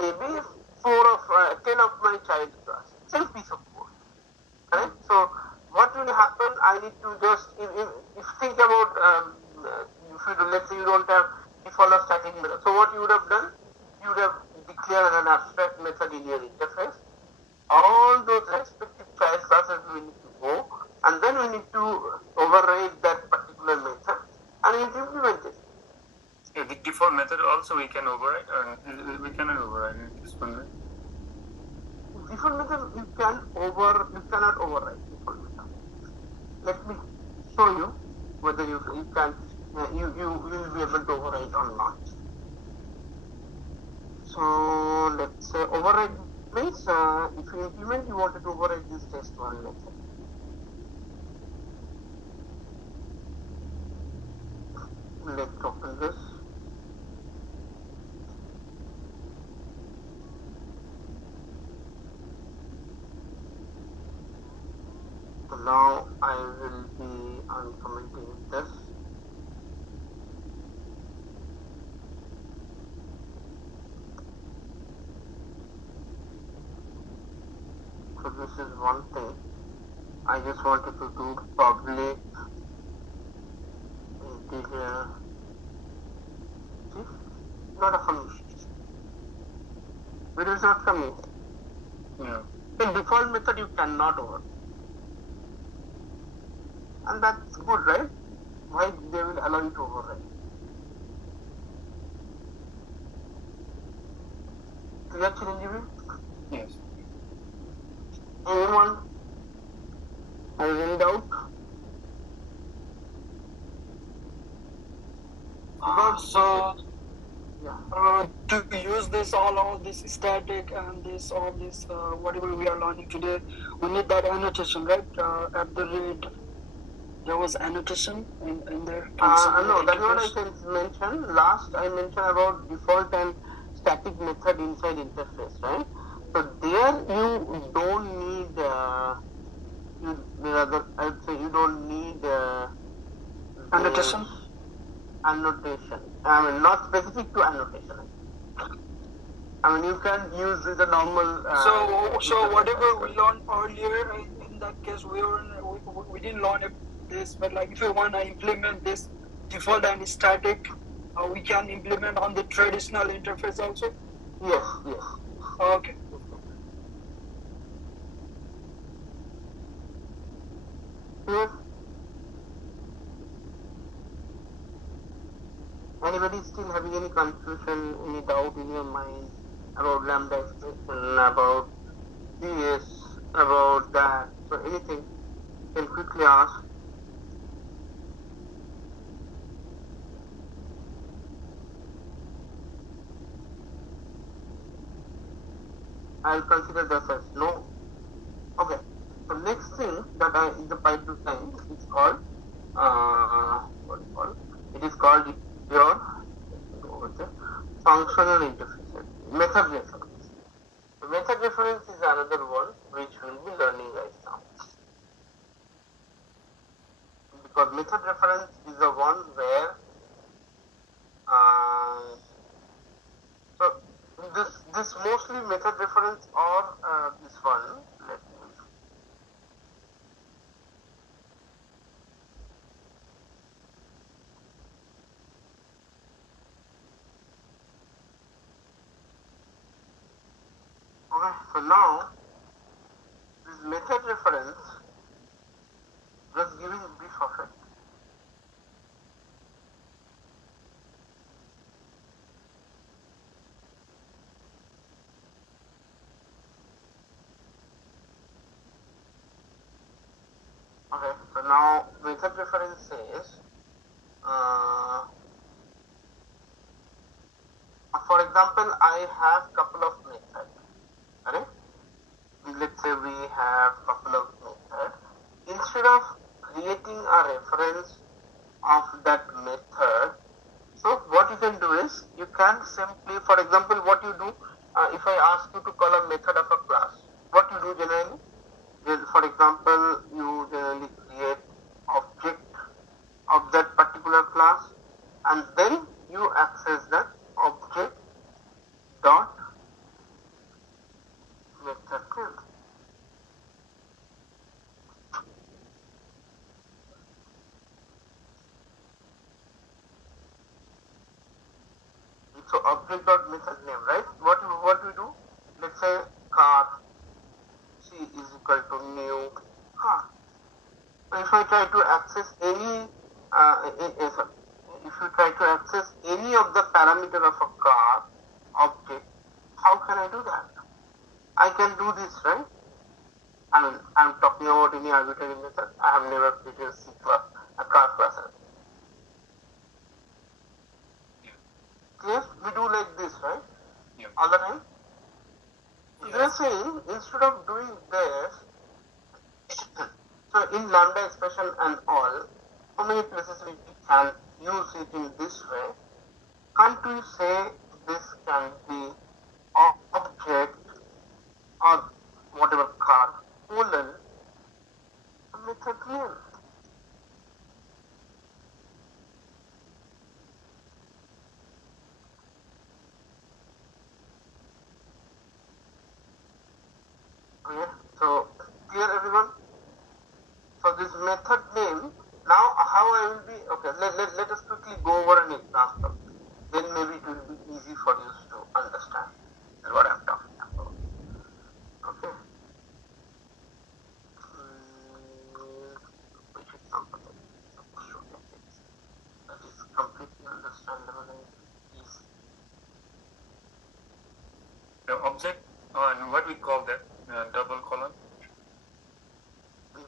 maybe 10 of my child class, same piece of code. Right? So what will happen? I need to just if think about let's say you don't have default or static method. So what you would have done? You would have declared an abstract method in your interface. All those respective child classes we need to go, and then we need to override that particular method and implement it. Yeah, the default method also we can override, or we cannot override this one, right? Default method you cannot override default method. Let me show you whether you can you will be able to override or not. So let's say override means if you implement, you wanted to override this test one method. Let's open this. So now I will be uncommenting this. So this is one thing. I just wanted to do public integer. See? not a function. It is not coming. Yeah. In default method, you cannot override. And that's good, right? Why they will allow you to override? Clear, Chiranjeevi? Yes. Anyone has any doubt? So Yeah. to use this all this static and all this whatever we are learning today, we need that annotation, right? At the rate, there was annotation in there. No, that's what I can mention. Last I mentioned about default and static method inside interface, right? So there you don't need I would say you don't need Annotation. Annotation. I mean, not specific to annotation. I mean, you can use the normal. So whatever we learned earlier, in that case, we didn't learn this, but like if we want to implement this default and static, we can implement on the traditional interface also. Yes, yes. Okay. Yes. Anybody still having any confusion, any doubt in your mind about lambda expression, about this, about that? So anything, you can quickly ask. I'll consider this as no. Okay. So next thing that in the pipeline is called what is called? It is called your functional interfaces, method reference. The method reference is another one which we'll be learning right now. Because method reference is the one where so this mostly method reference or this one. Let me. Okay, so now this method reference, just giving a brief of it. Okay, so now method reference says, for example, I have couple of methods. Correct? Let's say we have couple of methods. Instead of creating a reference of that method, so what you can do is you can simply, for example, what you do if I ask you to call a method of a class, what you do generally? For example, you generally create object of that particular class and then you access that object dot method name. So object dot method name, right? What we do? Let's say car C is equal to new car. So if I try to access any if you try to access any of the parameter of a car object, how can I do that? I can do this, right? I mean, I'm talking about any arbitrary method. I have never created a car class. Yes, we do like this, right? Yeah. All the time. Yes. They're saying instead of doing this, so in lambda expression and all, so many places we can use it in this way. Can't we say this can be object or whatever car colon method name? Okay, so clear everyone? So this method name, now how I will be, okay, let us quickly go over an example. Then maybe it will be easy object, and what we call that double colon.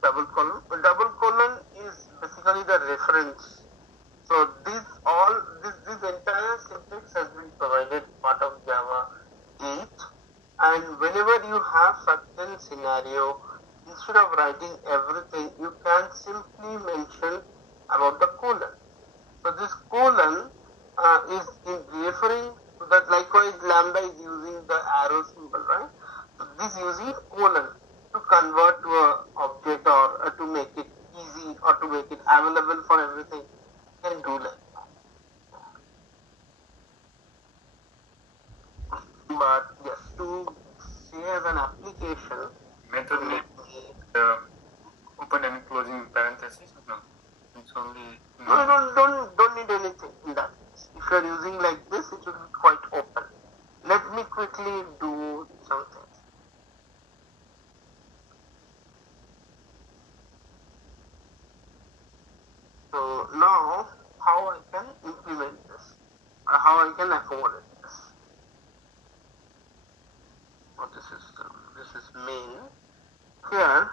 Double colon. A double colon is basically the reference. So this entire syntax has been provided part of Java 8, and whenever you have certain scenario, instead of writing everything, you can simply mention about the colon. So this colon is referring to that. Likewise, lambda is using the arrow symbol, right? So this using colon to convert to a object or to make it easy or to make it available for everything. You can do that. But yes, to say as an application, Method name, open and closing parentheses. No, it's only. no, don't need anything in that. If you are using like this, it will be quite open. Let me quickly do something. So now, how I can implement this, or how I can accommodate this. Oh, this is main. Here,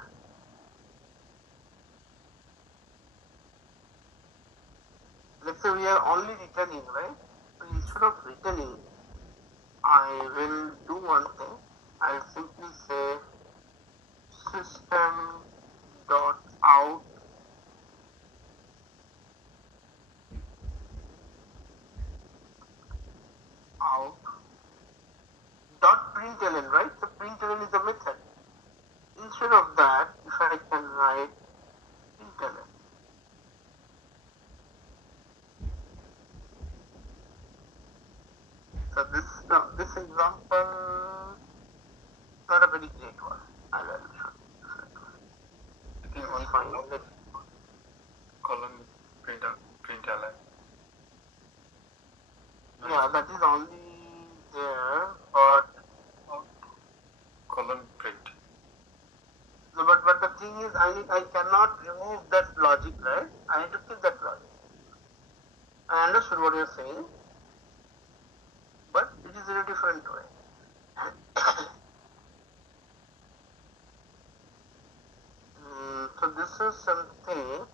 let's say we are only returning, right? So instead of returning, I will do one thing. I'll simply say system dot out dot println, right? So println is a method. Instead of that, if I can write println. So this example not a very great one. I will show you different one. I think one column println. Yeah, that is only there, but column print. but the thing is, I cannot remove that logic, right? I need to keep that logic. I understood what you're saying, but it is in a different way. So this is something,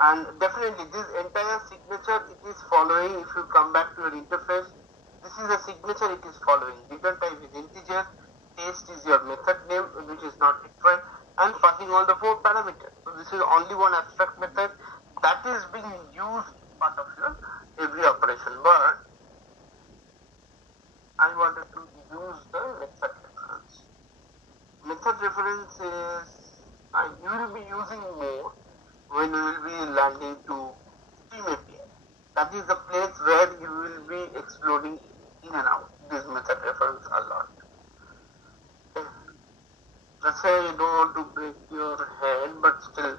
and definitely this entire signature it is following. If you come back to your interface, this is a signature it is following. Return type is integer, taste is your method name which is not defined, and passing all the 4 parameters. So this is only one abstract method that is being used part of your every operation, but I wanted to use the method reference. Method reference is you will be using more when you will be landing to Steam API. That is the place where you will be exploring in and out this method reference a lot. Okay. That's why I don't want to break your head, but still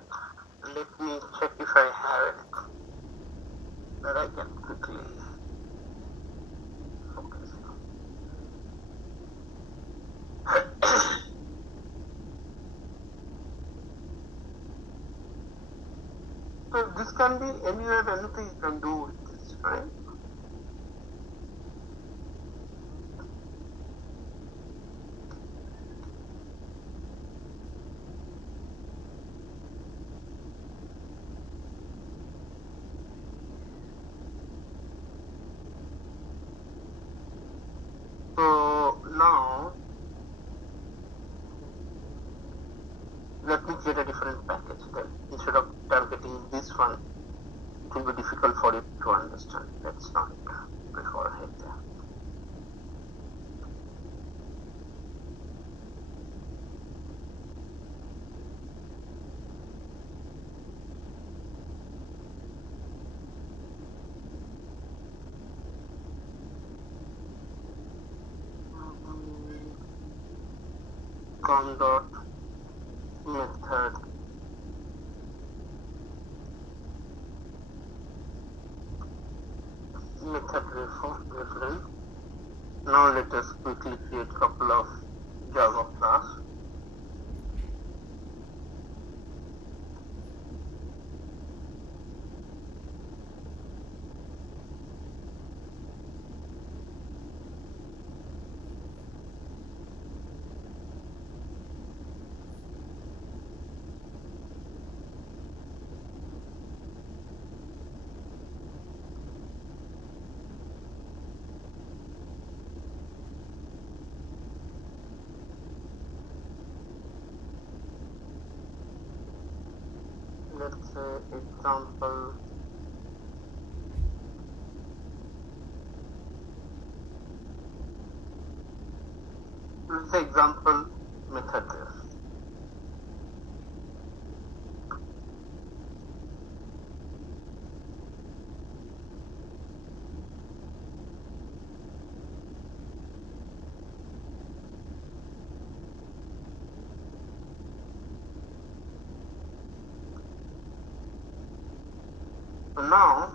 let me check if I have anything that I can quickly focus on. So this can be anywhere, anything you can do with this, right? So now let me create a different package then. Instead of targeting this one, it will be difficult for you to understand. Let's not go ahead there. Com dot method reference. Now let us quickly create a couple of Java class. let's say example. Let's say example method there. So now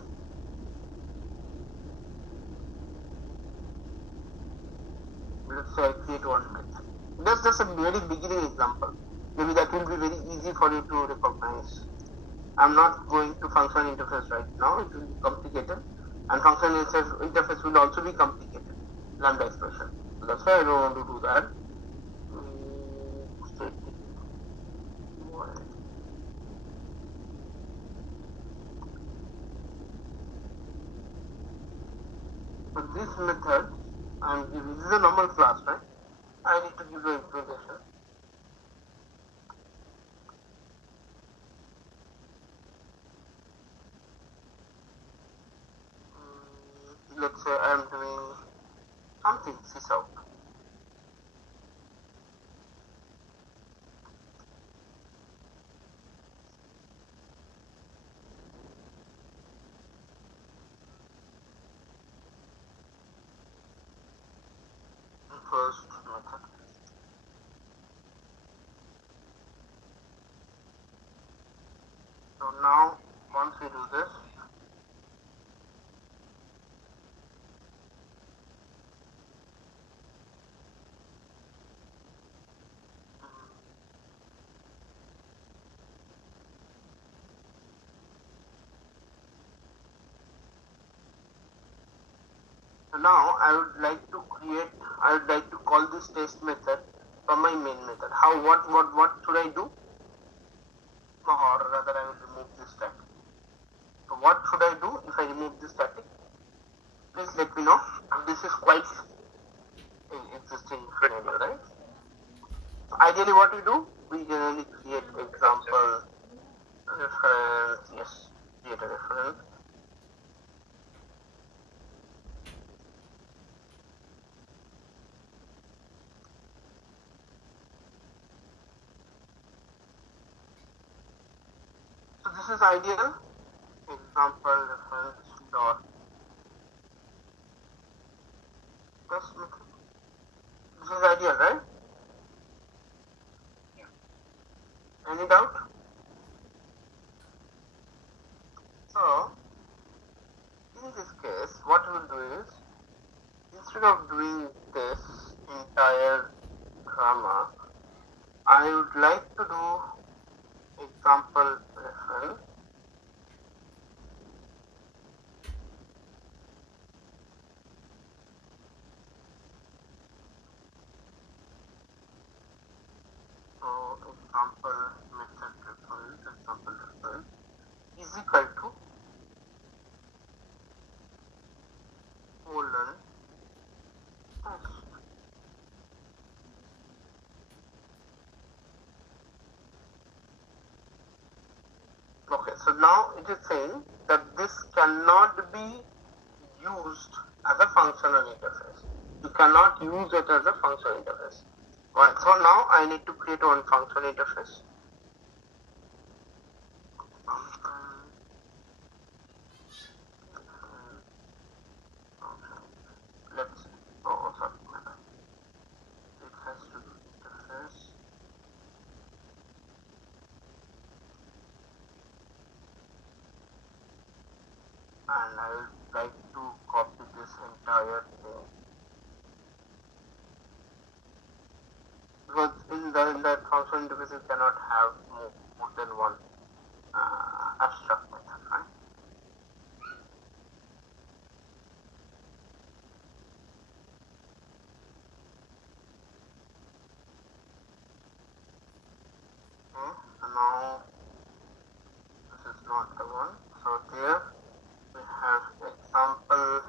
let's say I create one method. That's just a very beginning example. Maybe that will be very easy for you to recognize. I'm not going to function interface right now. It will be complicated, and function interface will also be complicated. Lambda expression. So that's why I don't want to do that. So this method, this is a normal class, right? I need to give the implementation. Let's say I am doing something sysout. First method. So now once we do this, so now I would like to call this test method from my main method. What should I do? Or rather I will remove this static. So what should I do if I remove this static? Please let me know. This is quite an interesting scenario, right? So ideally what we do, we generally create example reference, yes, create a reference. So this is ideal. Example reference dot test method. This is ideal, right? Yeah. Any doubt? So in this case, what we will do is, instead of doing this entire grammar, I would like to do example reference. So example method reference is equal to colon test. Okay, so now it is saying that this cannot be used as a functional interface. You cannot use it as a functional interface. Right, so now I need to create one functional interface. Let's see. Oh, sorry. It has to be interface. And I would like to copy this entire thing. Because in that function interface you cannot have more than one abstract method, right? So now this is not the one. So there we have example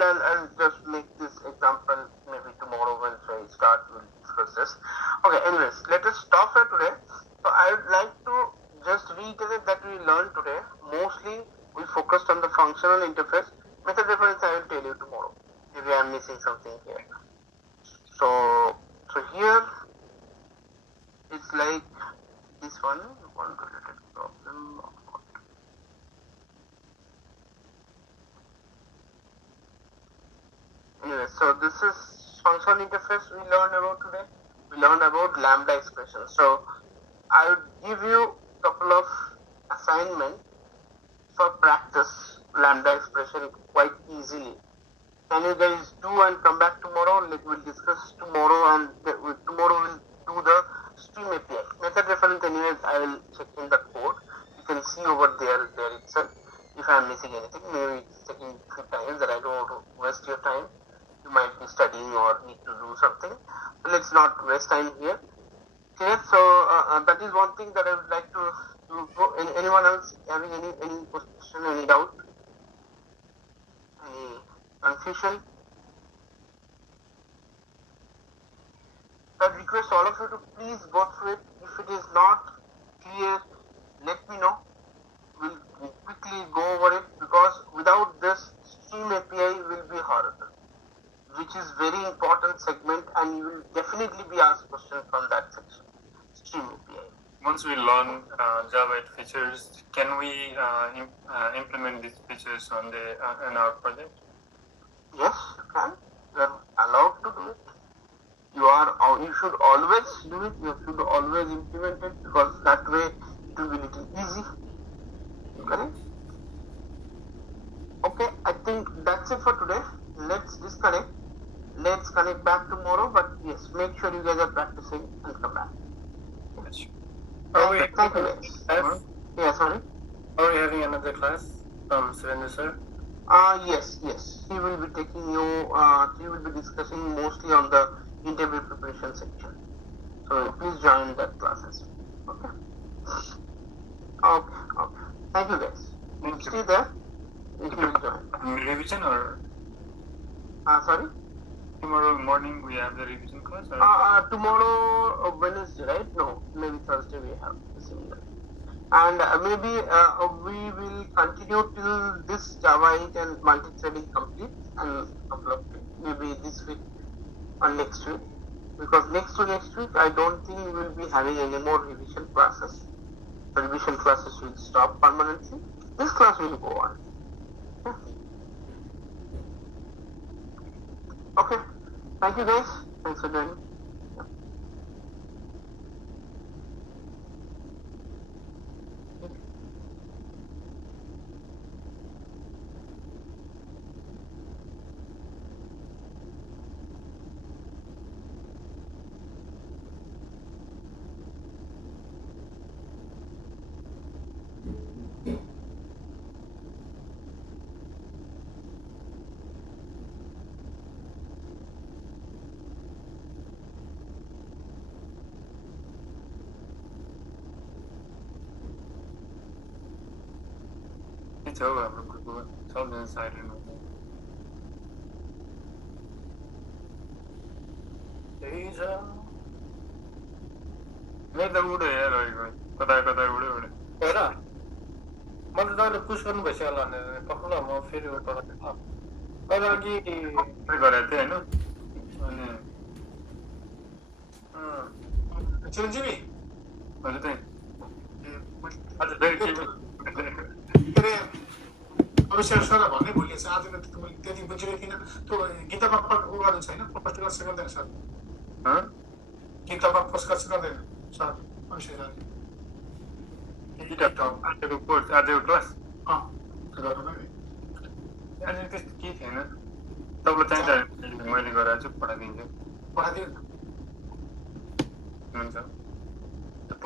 I'll just make this example maybe tomorrow when I start. We'll discuss this. Okay. Anyways, let us stop here today. So I would like to just reiterate that we learned today. Mostly we focused on the functional interface. Method reference I will tell you tomorrow. Maybe I'm missing something here. So here it's like this one related problem. Anyway, so this is functional interface we learned about today. We learned about lambda expression. So I would give you a couple of assignments for practice lambda expression quite easily. Can you guys do and come back tomorrow? We'll discuss tomorrow, and tomorrow we'll do the stream API. Method reference anyways, I will check in the code. You can see over there itself. If I'm missing anything, maybe it's taking 3 times that I don't want to waste your time. You might be studying or need to do something. So let's not waste time here. Okay, so that is one thing that I would like to do. Anyone else having any question, any doubt, any confusion? I request all of you to please go through it. If it is not clear, let me know. We'll quickly go over it, because without this, stream API will be horrible, which is very important segment, and you will definitely be asked questions from that section. Stream API. Once we learn Java 8 features, can we implement these features on in our project? Yes, you can. You are allowed to do it. You should always do it. You should always implement it, because that way it will be little easy. Correct? Okay, I think that's it for today. Let's disconnect. Let's connect back tomorrow. But yes, make sure you guys are practicing and come back. Thank you guys. Yeah, sorry. Are we having another class from Surendra sir? Yes. He will be taking you. He will be discussing mostly on the interview preparation section. So please join that class as well. Okay. Thank you guys. Thank you. Stay there. If you will join. Revision or? Sorry. Tomorrow morning we have the revision class? Or? Tomorrow Wednesday, right? No, maybe Thursday we have similar. And maybe we will continue till this Java 8 and multi-threading completes, and a couple of things, maybe this week or next week. Because next week I don't think we will be having any more revision classes. The revision classes will stop permanently. This class will go on. Yeah. Okay. Thank you guys. Thanks for joining. It's over. It's all been silent. एकदम उडो यार कता उडो हेर मैले तपाईँले पुस गर्नु भइसक्यो होला भने पक्ल म फेरि अहिले अघि गरेको थिएँ होइन अनि चिरञ्जीवी हजुर त्यही हजुर फेरि के अरे अविश्वास सर भन्ने भोलि चाहिँ आज मैले त्यति बुझेको थिइनँ त्यो गीतामा उ गर्नु छैन पोस्ट गर्छ गर्दैन सर गीतामा पोस्ट गर्छ गर्दैन सर अविश्वास आजको कोर्स आजको क्लास गर्नु आज त्यस्तो केही थिएन तपाईँलाई चाहिन्छ मैले गराएर चाहिँ पठाइदिन्छु पठाइदिनु हुन्छ